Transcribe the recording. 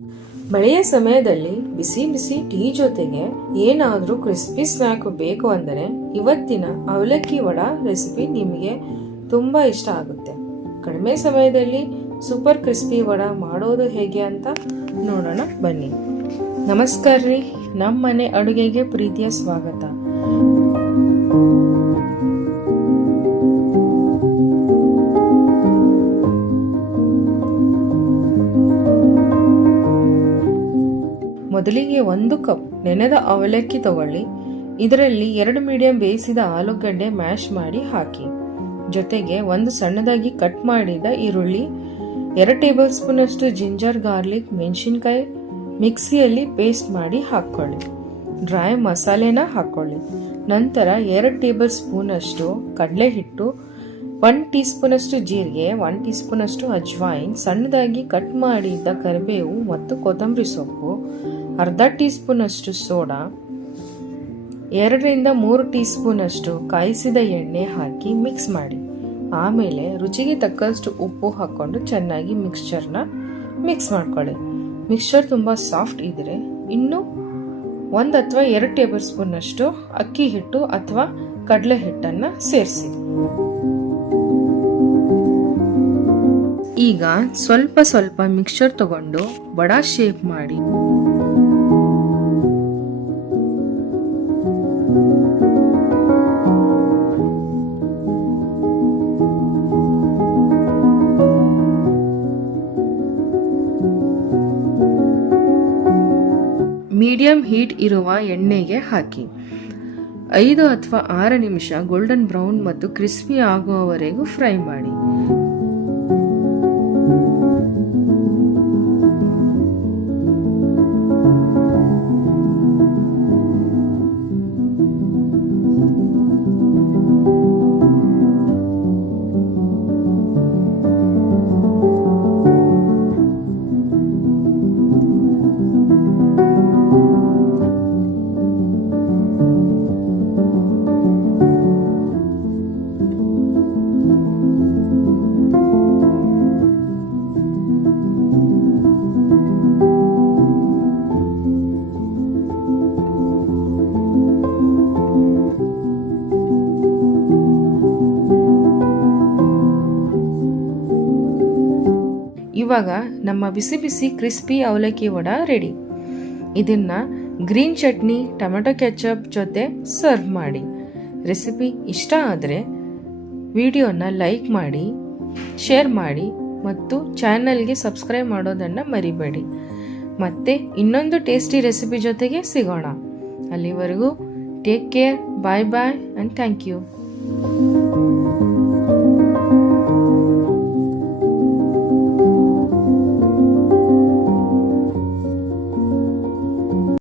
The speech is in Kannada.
ಮಳೆಯ ಸಮಯದಲ್ಲಿ ಬಿಸಿ ಬಿಸಿ ಟೀ ಜೊತೆಗೆ ಏನಾದರೂ ಕ್ರಿಸ್ಪಿ ಸ್ನ್ಯಾಕ್ ಬೇಕು ಅಂದರೆ ಇವತ್ತಿನ ಅವಲಕ್ಕಿ ವಡಾ ರೆಸಿಪಿ ನಿಮಗೆ ತುಂಬ ಇಷ್ಟ ಆಗುತ್ತೆ. ಕಡಿಮೆ ಸಮಯದಲ್ಲಿ ಸೂಪರ್ ಕ್ರಿಸ್ಪಿ ವಡಾ ಮಾಡೋದು ಹೇಗೆ ಅಂತ ನೋಡೋಣ ಬನ್ನಿ. ನಮಸ್ಕಾರ ರೀ, ನಮ್ಮ ಮನೆ ಅಡುಗೆಗೆ ಪ್ರೀತಿಯ ಸ್ವಾಗತ. ಮೊದಲಿಗೆ 1 ಕಪ್ ನೆನೆದ ಅವಲಕ್ಕಿ ತಗೊಳ್ಳಿ. ಇದರಲ್ಲಿ 2 ಮೀಡಿಯಂ ಬೇಯಿಸಿದ ಆಲೂಗಡ್ಡೆ ಮ್ಯಾಶ್ ಮಾಡಿ ಹಾಕಿ. ಜೊತೆಗೆ 1 ಸಣ್ಣದಾಗಿ ಕಟ್ ಮಾಡಿದ ಈರುಳ್ಳಿ, 2 ಟೇಬಲ್ ಸ್ಪೂನ್ ಅಷ್ಟು ಜಿಂಜರ್ ಗಾರ್ಲಿಕ್ ಮೆಣಸಿನಕಾಯಿ ಮಿಕ್ಸಿಯಲ್ಲಿ ಪೇಸ್ಟ್ ಮಾಡಿ ಹಾಕೊಳ್ಳಿ. ಡ್ರೈ ಮಸಾಲೆನ ಹಾಕೊಳ್ಳಿ. ನಂತರ 2 ಟೇಬಲ್ ಸ್ಪೂನ್ ಅಷ್ಟು ಕಡಲೆ ಹಿಟ್ಟು, 1 ಟೀ ಸ್ಪೂನ್ ಅಷ್ಟು ಜೀರಿಗೆ, 1 ಟೀ ಸ್ಪೂನ್ ಅಷ್ಟು ಅಜ್ವಾಯಿನ್, ಸಣ್ಣದಾಗಿ ಕಟ್ ಮಾಡಿದ್ದ ಕರಿಬೇವು ಮತ್ತು ಕೊತ್ತಂಬರಿ ಸೊಪ್ಪು, ಅರ್ಧ ಟೀ ಸ್ಪೂನ್ ಅಷ್ಟು ಸೋಡಾ, 2 ರಿಂದ 3 ಟೀ ಸ್ಪೂನ್ ಅಷ್ಟು ಕಾಯಿಸಿದ ಎಣ್ಣೆ ಹಾಕಿ ಮಿಕ್ಸ್ ಮಾಡಿ. ಆಮೇಲೆ ರುಚಿಗೆ ತಕ್ಕಷ್ಟು ಉಪ್ಪು ಹಾಕೊಂಡು ಚೆನ್ನಾಗಿ ಮಿಕ್ಸ್ಚರ್ನ ಮಿಕ್ಸ್ ಮಾಡ್ಕೊಳ್ಳಿ. ಮಿಕ್ಸ್ಚರ್ ತುಂಬ ಸಾಫ್ಟ್ ಇದ್ರೆ ಇನ್ನು 1 ಅಥವಾ 2 ಟೇಬಲ್ ಸ್ಪೂನ್ ಅಷ್ಟು ಅಕ್ಕಿ ಹಿಟ್ಟು ಅಥವಾ ಕಡಲೆ ಹಿಟ್ಟನ್ನು ಸೇರಿಸಿ. ಈಗ ಸ್ವಲ್ಪ ಸ್ವಲ್ಪ ಮಿಕ್ಸ್ಚರ್ ತಗೊಂಡು ವಡಾ ಶೇಪ್ ಮಾಡಿ ಮೀಡಿಯಂ ಹೀಟ್ ಇರುವ ಎಣ್ಣೆಗೆ ಹಾಕಿ 5 ಅಥವಾ 6 ನಿಮಿಷ ಗೋಲ್ಡನ್ ಬ್ರೌನ್ ಮತ್ತು ಕ್ರಿಸ್ಪಿ ಆಗುವವರೆಗೂ ಫ್ರೈ ಮಾಡಿ. ಇವಾಗ ನಮ್ಮ ಬಿಸಿ ಬಿಸಿ ಕ್ರಿಸ್ಪಿ ಅವಲಕ್ಕಿ ವಡಾ ರೆಡಿ. ಇದನ್ನ ಗ್ರೀನ್ ಚಟ್ನಿ, ಟೊಮೆಟೊ ಕೆಚಪ್ ಜೊತೆ ಸರ್ವ್ ಮಾಡಿ. ರೆಸಿಪಿ ಇಷ್ಟ ಆದರೆ ವಿಡಿಯೋನ ಲೈಕ್ ಮಾಡಿ, ಶೇರ್ ಮಾಡಿ ಮತ್ತು ಚಾನಲ್ಗೆ ಸಬ್ಸ್ಕ್ರೈಬ್ ಮಾಡೋದನ್ನು ಮರಿಬೇಡಿ. ಮತ್ತೆ ಇನ್ನೊಂದು ಟೇಸ್ಟಿ ರೆಸಿಪಿ ಜೊತೆಗೆ ಸಿಗೋಣ. ಅಲ್ಲಿವರೆಗೂ take care, bye bye and thank you.